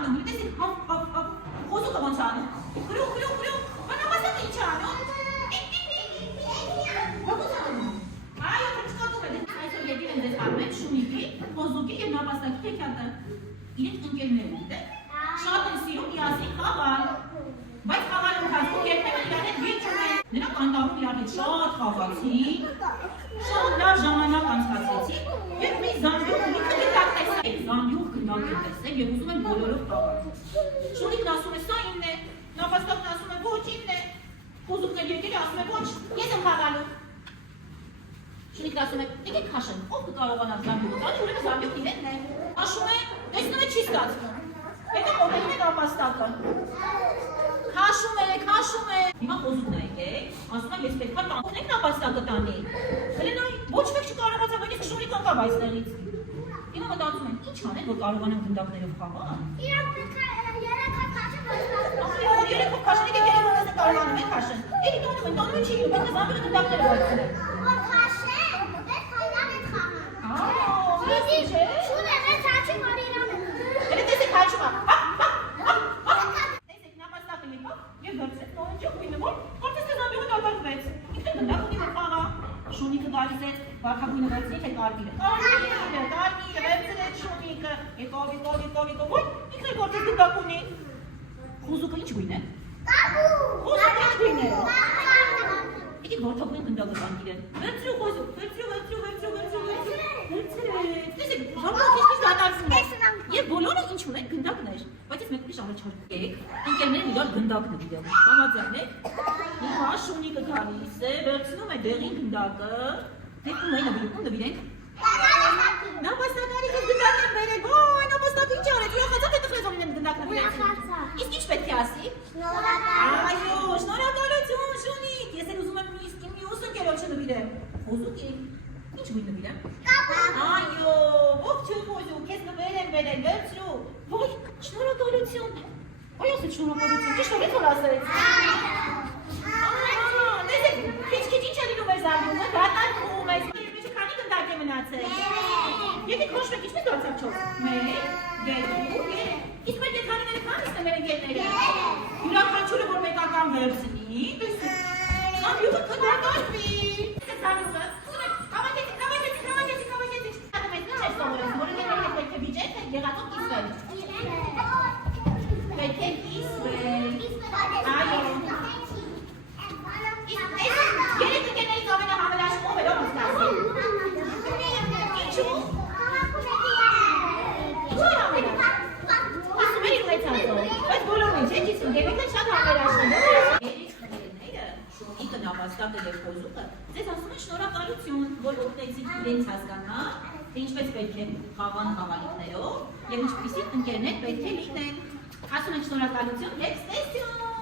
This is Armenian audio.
անում, տեսեք, խոսուկը ոնց անում, խրու, բանավասակ ինչ անում, ոնց անում, այո, թրջկատում է, այսօր ետիր են ձեզ արում եմ Շունիկի, խոսուկի և նապաստակի հեքիաթը, իրենք ընկերներ են, շատ են սիրում միասին խաղալ, բայց խաղալ ընթացքում երբեմն իրար հետ վիճում են, նրանք անտառում իրար հետ շատ խաղացին, շատ լավ ժամանակ անցկացրեցին և մի զամբյուղ լիքը գնդակ տեսեք, զամբյուղ գնդակ են տեսեք և ուզում են բոլորով խաղալ։ Շունիկն ասում է սա իմն է, նապաստակն ասում է ոչ իմն է, խոզուկն էլ եկել է ասում է ոչ, ես եմ խաղալու։ Շունիկն ասում է եկեք քաշենք, ով կկարողանա զամբյուղը տանի, ուրեմն զամբյուղն իրենն է։ Քաշում է, տեսնում է չի ստացվում։ Հետո մոտենում է նապաստակը։ Քաշում է։ Հիմա խոզուկն է եկել, ասում է ես պետք է տանեք նապաստակը տանի։ Հələ նայ, ոչ մեկ չկարողացավ, բայց ես Շունիկ անկավ այստեղից։ Հիմա մտածում են, ինչ անեն, որ կարողանան գնդակներով խաղալ։ Իրանք պետք է 3 հատ քաշեն, բայց 3 հատ քաշեն, եկեք երևանից կարողանում են քաշեն։ Էլի տանում են չի գնում, պետք է զամբյուղը գնդակները բացել։ որ քաշեն, պետք է իրան հետ խաղան։ Չէ։ Շունը հենց հաչի, որ իրան հետ։ Հələ տեսեք հաչում է։ Տեսեք նապաստակը եկավ և վերցրեց նորնջող գույնը, որ որպես թե զամբյուղը դատարկվեց։ Ինքն գնդակ ունի որ խաղա։ Շունիկը գալիս է վարդագույնը վերցնի թե կարմիրը։ Կարմիրը վերցրեց Շունիկը։ Եկավ, ոյ, ինքն էլ որպես գնդակ ունի։ Խոզուկը ինչ գույն է։ Խոզուկը ինչ գույն է։ Եկեք վարդագույն գնդակը տանք իրեն։ Վերցրու խոզուկ, վերցրու։ Տեսեք, ժամանակ քիչ դատարկվում է։ Եվ բոլորը ինչ ունեն գնդակներ, բայց ես մեկ ուրիշ առաջարկեք, ընկերներն իրար գնդակն իրեն։ Համաձայն եք։ Հիմա Շունիկը գալիս է, վերցնում է դեղին գնդակը, դեպքում է նվիրենք։ Նապաստակարի քեզ գնդակ են բերել, ոյ, նապաստակը ինչ արեց, ուրախացա թե տխրեց ամեն գնդակն նվիրեցին։ Իսկ ինչ պետք է ասի։ Այո, շնորհակալություն Շունիկ, ես էլ ուզում եմ մյուս ընկերոջ նվիրեմ։ Խոզուկ ինչ գույն նվիրեմ։ Այո, ողջույն խոզուկ, քեզ նվեր եմ բերել, վերցրու։ Ոյ, շնորհակալություն։ Ոյ, ասեց շնորհակալություն, ճիշտ է որ ասեց։ Տեսեք, քիչ ինչ է լինում մեր զամբյուղը, դատարկվում է, մեջը քանի գնդակ է մնացել։ Եկեք հոշվեք, ինչպես դարձավ 4։ 1, 2, 3։ Իսկ մեր կենդանիները քանիսն են մեր ընկերները։ Յուրաքանչյուրը որ մեկական վերցնի, տեսեք, զամբյուղը կդատարկվի։ Եղածով կիսվել։ Պետք է կիսվել։ Այո։ Երեք ընկերներից ամենահամերաշխ ով էր, ով ստացել։ Ինչու՞։ Ինչու է համերաշխ։ Կիսում էր իր մեծածով, բայց բոլորն ինչ է կիսում, երեքն էլ շատ համերաշխ են։ Երեք ընկերները, Շունիկը, նապաստակը և խոզուկը, ձեզ ասում են շնորհակալություն, որ օգնեցիք իրենց հասկանալ, թե ինչպես պետք է խաղան խաղալիքներով և ինչպիսի ընկերներ պետք է լինեն։ Ասում ենք շնորհակալություն, եկ ստեսյուն։